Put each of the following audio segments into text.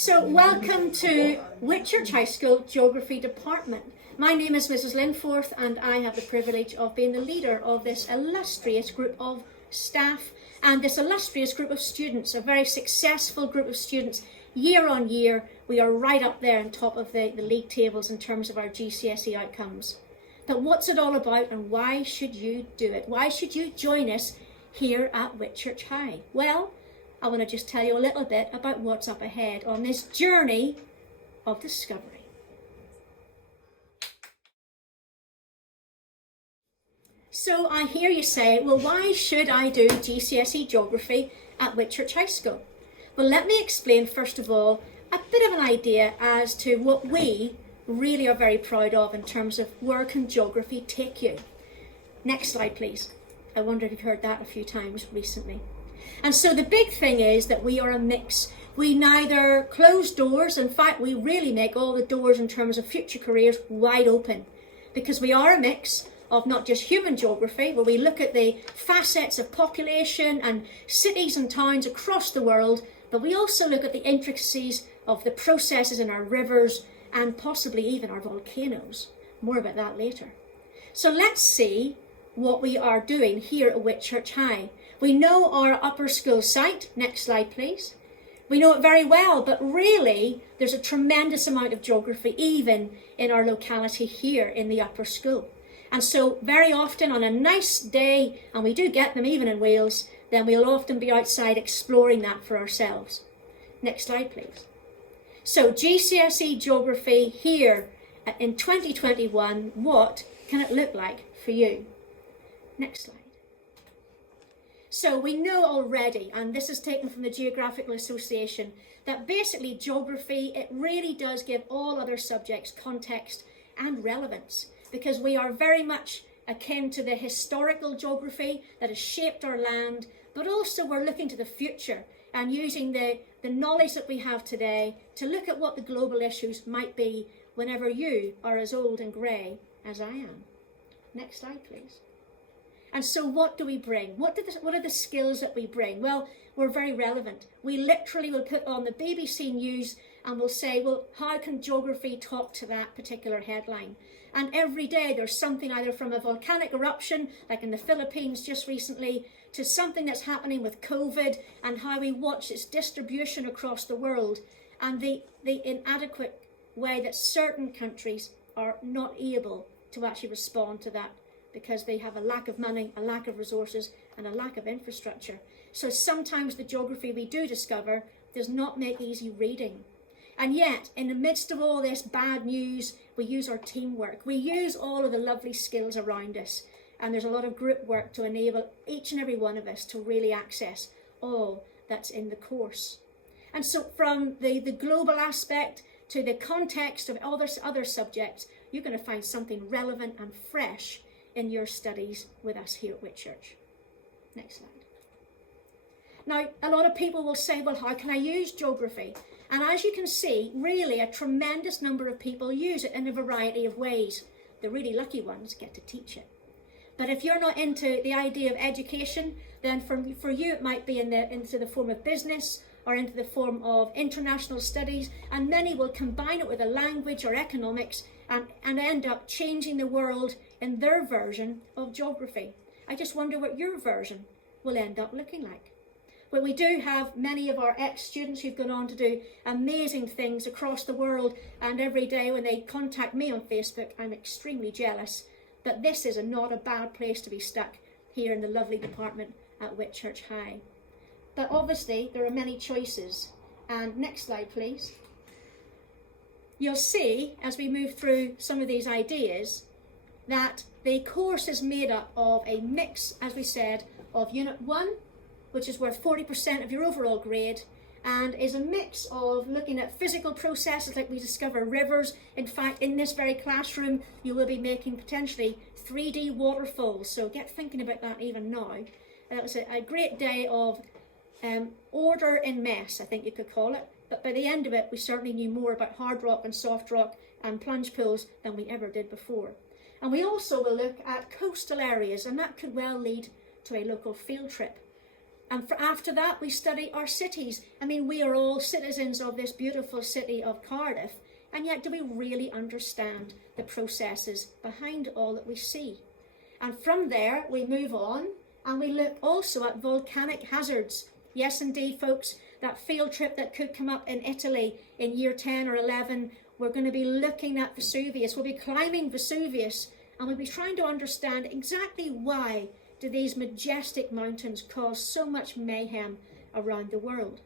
So welcome to Whitchurch High School Geography Department. My name is Mrs. Linforth and I have the privilege of being the leader of this illustrious group of staff and this illustrious group of students, a very successful group of students. Year on year, we are right up there on top of the league tables in terms of our GCSE outcomes. But what's it all about and why should you do it? Why should you join us here at Whitchurch High? Well, I want to just tell you a little bit about what's up ahead on this journey of discovery. So I hear you say, well, why should I do GCSE Geography at Whitchurch High School? Well, let me explain first of all a bit of an idea as to what we really are very proud of in terms of where can geography take you. Next slide, please. I wonder if you've heard that a few times recently. And so the big thing is that we are a mix. We neither close doors, in fact we really make all the doors in terms of future careers wide open, because we are a mix of not just human geography, where we look at the facets of population and cities and towns across the world, but we also look at the intricacies of the processes in our rivers and possibly even our volcanoes. More about that later. So let's see what we are doing here at Whitchurch High. We know our upper school site. Next slide, please. We know it very well, but really there's a tremendous amount of geography even in our locality here in the upper school. And so very often on a nice day, and we do get them even in Wales, then we'll often be outside exploring that for ourselves. Next slide, please. So GCSE Geography here in 2021, what can it look like for you? Next slide. So we know already, and this is taken from the Geographical Association, that basically geography, it really does give all other subjects context and relevance, because we are very much akin to the historical geography that has shaped our land, but also we're looking to the future and using the knowledge that we have today to look at what the global issues might be whenever you are as old and grey as I am. Next slide, please. And so what do we bring? What are the skills that we bring? Well, we're very relevant. We literally will put on the BBC News and we'll say, well, how can geography talk to that particular headline? And every day there's something either from a volcanic eruption, like in the Philippines just recently, to something that's happening with COVID and how we watch its distribution across the world and the inadequate way that certain countries are not able to actually respond to that, because they have a lack of money, a lack of resources, and a lack of infrastructure. So sometimes the geography we do discover does not make easy reading. And yet, in the midst of all this bad news, we use our teamwork. We use all of the lovely skills around us. And there's a lot of group work to enable each and every one of us to really access all that's in the course. And so from the global aspect to the context of other subjects, you're going to find something relevant and fresh in your studies with us here at Whitchurch. Next slide. Now, a lot of people will say, well, how can I use geography? And as you can see, really a tremendous number of people use it in a variety of ways. The really lucky ones get to teach it. But if you're not into the idea of education, then for you it might be into the form of business or into the form of international studies, and many will combine it with a language or economics and end up changing the world in their version of geography. I just wonder what your version will end up looking like. Well, we do have many of our ex-students who've gone on to do amazing things across the world, and every day when they contact me on Facebook, I'm extremely jealous that this is not a bad place to be stuck here in the lovely department at Whitchurch High. But obviously there are many choices. And next slide, please. You'll see, as we move through some of these ideas, that the course is made up of a mix, as we said, of Unit 1, which is worth 40% of your overall grade, and is a mix of looking at physical processes like we discover rivers. In fact, in this very classroom, you will be making potentially 3D waterfalls, so get thinking about that even now. It was a great day of order in mess, I think you could call it. But by the end of it, we certainly knew more about hard rock and soft rock and plunge pools than we ever did before. And we also will look at coastal areas, and that could well lead to a local field trip. And after that, we study our cities. I mean, we are all citizens of this beautiful city of Cardiff, and yet do we really understand the processes behind all that we see? And from there, we move on and we look also at volcanic hazards. Yes, indeed, folks, that field trip that could come up in Italy in year 10 or 11, we're going to be looking at Vesuvius. We'll be climbing Vesuvius, and we'll be trying to understand exactly why do these majestic mountains cause so much mayhem around the world.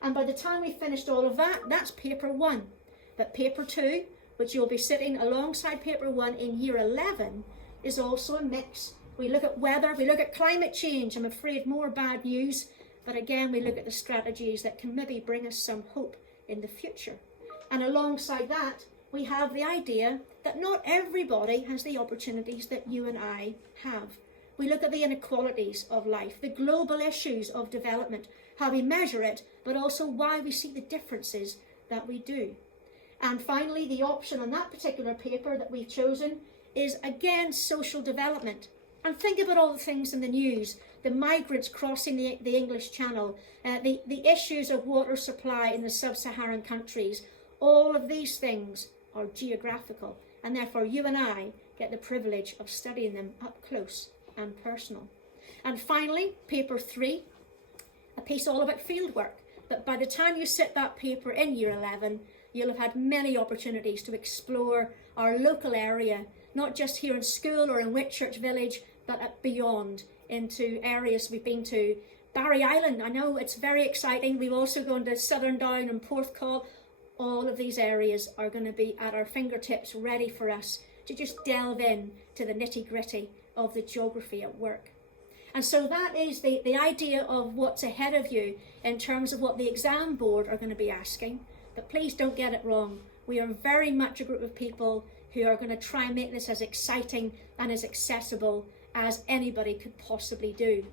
And by the time we finished all of that, that's paper 1. But paper 2, which you'll be sitting alongside paper 1 in year 11, is also a mix. We look at weather, we look at climate change. I'm afraid more bad news, but again, we look at the strategies that can maybe bring us some hope in the future. And alongside that, we have the idea that not everybody has the opportunities that you and I have. We look at the inequalities of life, the global issues of development, how we measure it, but also why we see the differences that we do. And finally, the option on that particular paper that we've chosen is again social development. And think about all the things in the news, the migrants crossing the English Channel, the issues of water supply in the sub-Saharan countries. All of these things are geographical, and therefore you and I get the privilege of studying them up close and personal. And finally, paper 3, a piece all about fieldwork. But by the time you sit that paper in year 11, you'll have had many opportunities to explore our local area, not just here in school or in Whitchurch Village, but beyond into areas we've been to. Barry Island, I know it's very exciting. We've also gone to Southern Down and Porthcawl. All of these areas are going to be at our fingertips, ready for us to just delve in to the nitty-gritty of the geography at work. And so that is the idea of what's ahead of you in terms of what the exam board are going to be asking. But please don't get it wrong. We are very much a group of people who are going to try and make this as exciting and as accessible as anybody could possibly do.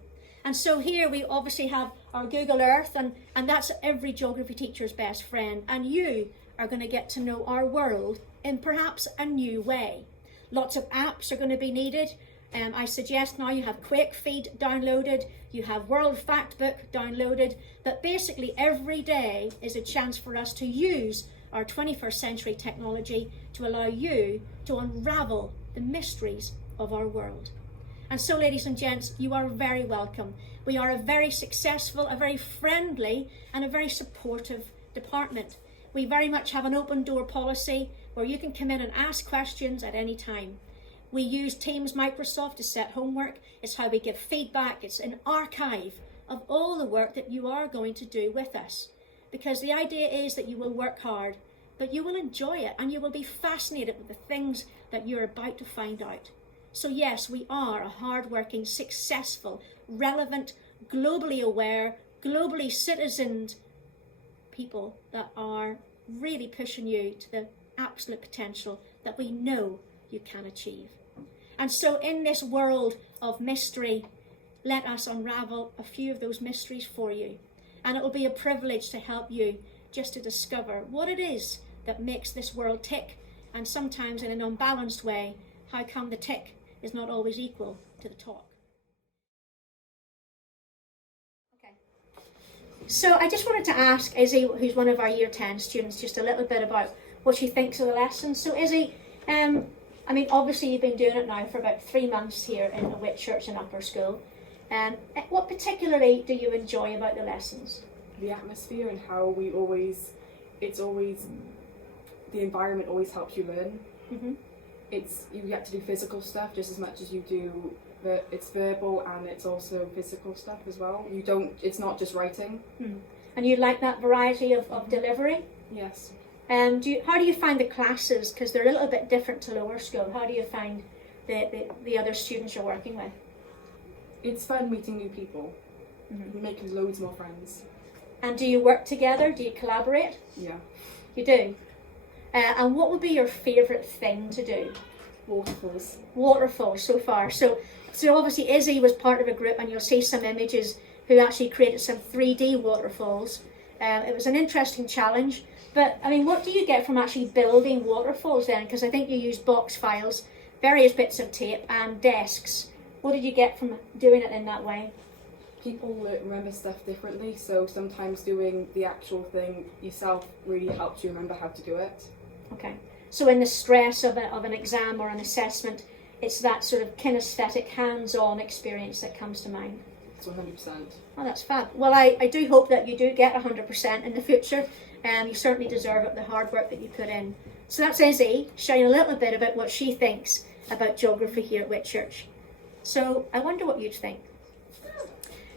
And so here we obviously have our Google Earth, and that's every geography teacher's best friend. And you are going to get to know our world in perhaps a new way. Lots of apps are going to be needed. I suggest now you have QuakeFeed downloaded, you have World Factbook downloaded, but basically every day is a chance for us to use our 21st century technology to allow you to unravel the mysteries of our world. And so, ladies and gents, you are very welcome. We are a very successful, a very friendly and a very supportive department. We very much have an open door policy where you can come in and ask questions at any time. We use Teams Microsoft to set homework. It's how we give feedback. It's an archive of all the work that you are going to do with us. Because the idea is that you will work hard, but you will enjoy it and you will be fascinated with the things that you're about to find out. So yes, we are a hard-working, successful, relevant, globally aware, globally citizened people that are really pushing you to the absolute potential that we know you can achieve. And so in this world of mystery, let us unravel a few of those mysteries for you. And it will be a privilege to help you just to discover what it is that makes this world tick, and sometimes in an unbalanced way, how come the tick is not always equal to the talk. Okay. So I just wanted to ask Izzy, who's one of our Year 10 students, just a little bit about what she thinks of the lessons. So Izzy, I mean, obviously you've been doing it now for about 3 months here in the Whitchurch and Upper School. What particularly do you enjoy about the lessons? The atmosphere and how the environment always helps you learn. Mm-hmm. You get to do physical stuff just as much as you do, it's verbal and it's also physical stuff as well. It's not just writing. Mm. And you like that variety of delivery? Yes. How do you find the classes? Because they're a little bit different to lower school. How do you find the other students you're working with? It's fun meeting new people. Mm-hmm. You make loads more friends. And do you work together? Do you collaborate? Yeah. You do? And what would be your favourite thing to do? Waterfalls. Waterfalls so far. So obviously Izzy was part of a group, and you'll see some images who actually created some 3D waterfalls. It was an interesting challenge. But, I mean, what do you get from actually building waterfalls then? Because I think you used box files, various bits of tape and desks. What did you get from doing it in that way? people remember stuff differently, so sometimes doing the actual thing yourself really helps you remember how to do it. Okay. So in the stress of an exam or an assessment, it's that sort of kinesthetic, hands-on experience that comes to mind. It's 100%. Oh, that's fab. Well, I do hope that you do get 100% in the future, and you certainly deserve it, the hard work that you put in. So that's Izzy sharing a little bit about what she thinks about geography here at Whitchurch. So I wonder what you'd think.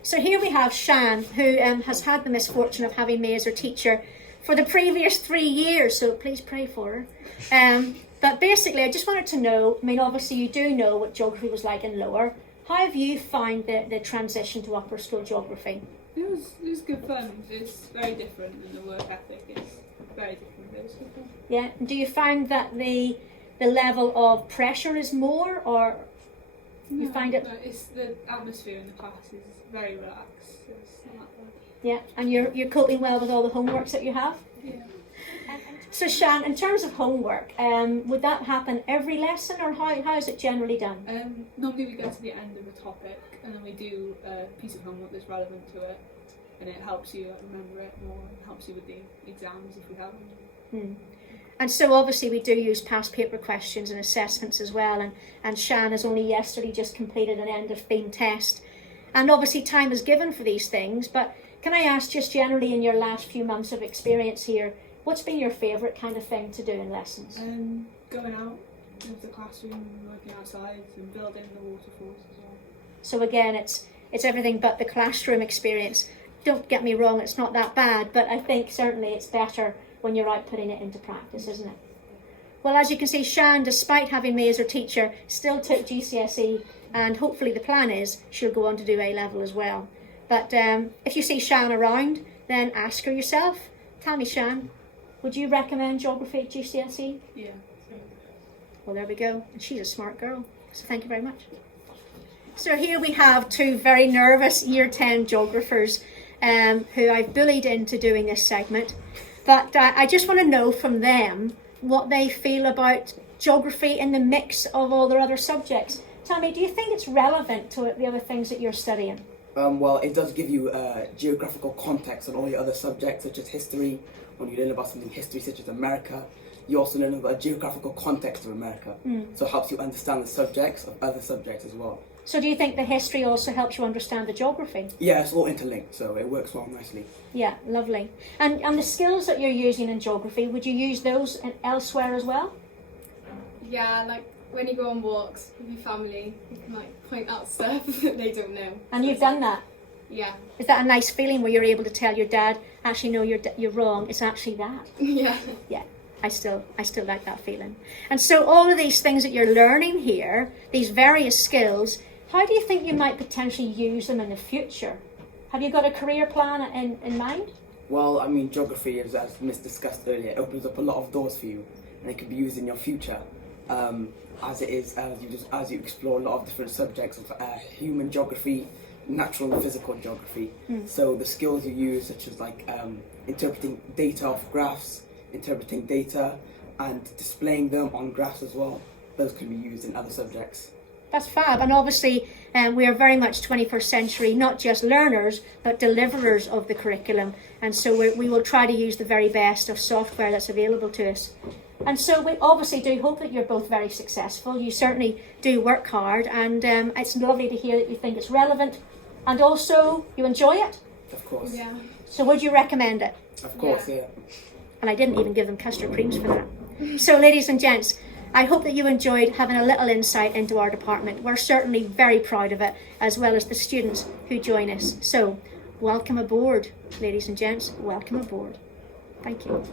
So here we have Shan, who has had the misfortune of having me as her teacher for the previous 3 years, so please pray for her. But basically, I just wanted to know, I mean, obviously you do know what geography was like in lower. How have you found the transition to upper school geography? It was good fun. It's very different, and the work ethic is very different. It was good fun. Yeah, do you find that the level of pressure is more, or you find it? No, it's the atmosphere in the class is very relaxed. It's not that bad. Yeah, and you're coping well with all the homeworks that you have? Yeah. So Shan, in terms of homework, would that happen every lesson, or how is it generally done? Normally we go to the end of a topic and then we do a piece of homework that's relevant to it, and it helps you remember it more, and helps you with the exams if we have them. And so obviously we do use past paper questions and assessments as well, and Shan has only yesterday just completed an end of theme test. And obviously time is given for these things, but can I ask, just generally in your last few months of experience here, what's been your favourite kind of thing to do in lessons? Going out into the classroom, working outside, and building the waterfalls as well. So again, it's everything but the classroom experience. Don't get me wrong, it's not that bad, but I think certainly it's better when you're out putting it into practice, isn't it? Well, as you can see, Shan, despite having me as her teacher, still took GCSE, and hopefully the plan is she'll go on to do A-level as well. But if you see Shan around, then ask her yourself. Tell me, Shan, would you recommend geography at GCSE? Yeah. Well, there we go. And she's a smart girl, so thank you very much. So here we have two very nervous Year 10 geographers who I've bullied into doing this segment. But I just want to know from them what they feel about geography in the mix of all their other subjects. Tell me, do you think it's relevant to the other things that you're studying? Well, it does give you geographical context on all your other subjects, such as history. When you learn about something history, such as America, you also learn about a geographical context of America. So it helps you understand the subjects of other subjects as well. So do you think the history also helps you understand the geography? Yeah, it's all interlinked, so it works well nicely. Yeah, lovely. And the skills that you're using in geography, would you use those elsewhere as well? Yeah, like when you go on walks with your family, you can like point out stuff that they don't know. And you've done that? Yeah. Is that a nice feeling where you're able to tell your dad, actually no, you're wrong, it's actually that? Yeah. Yeah, I still like that feeling. And so all of these things that you're learning here, these various skills, how do you think you might potentially use them in the future? Have you got a career plan in mind? Well, I mean, geography, as Miss discussed earlier, it opens up a lot of doors for you, and it can be used in your future. As it is, as you explore a lot of different subjects of human geography, natural and physical geography. So the skills you use, such as like interpreting data off graphs, interpreting data, and displaying them on graphs as well, those can be used in other subjects. That's fab. And obviously we are very much 21st century, not just learners, but deliverers of the curriculum. And so we will try to use the very best of software that's available to us. And so we obviously do hope that you're both very successful. You certainly do work hard, and it's lovely to hear that you think it's relevant and also you enjoy it. Of course. Yeah. So would you recommend it? Of course, yeah. And I didn't even give them custard creams for that. So ladies and gents, I hope that you enjoyed having a little insight into our department. We're certainly very proud of it, as well as the students who join us. So welcome aboard, ladies and gents, welcome aboard. Thank you.